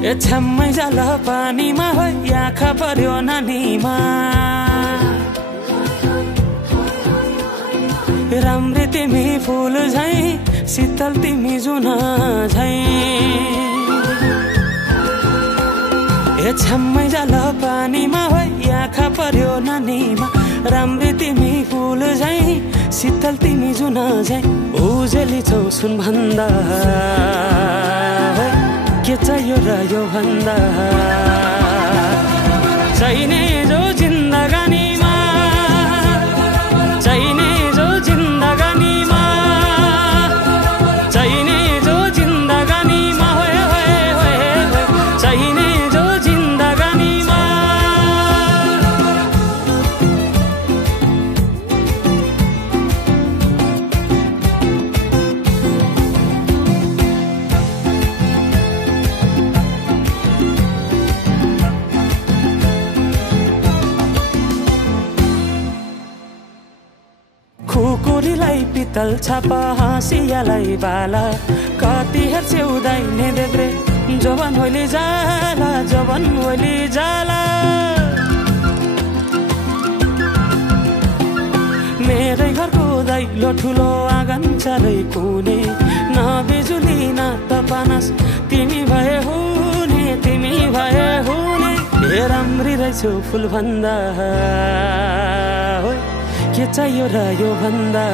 ए छ्याम्मै जाल पानीमा हो आँखा पर्यो नानीमा राम्री तिमी फूल झै शीतल तिमी जुन झै ए छ्याम्मै जाल पानीमा हो आँखा पर्यो नानीमा राम्री तिमी फूल झै शीतल तिमी जुन झै उजेली छौ सुन भन्दा के चाहियो र यो भन्दा चाहिने जो जिन्दगानीमा चाहिने जो जिन्दगानीमा चाहिने जो जिन्दगानीमा होए होए होए चाहिने जो जिन्दगानीमा खुकुरीलाई पितल छापा हाँसियालाई बाला कति हेर्छे उदाइने देब्रे जवान होली जाला जवान होली जाला मेरै घरको दैलो ठुलो आँगन चारै कुने न बिजुली न त पानस तिमी भए हुने तिमी भए हुने हे राम्री रहेछौ फुल भन्दा के चाहियो र यो भन्दा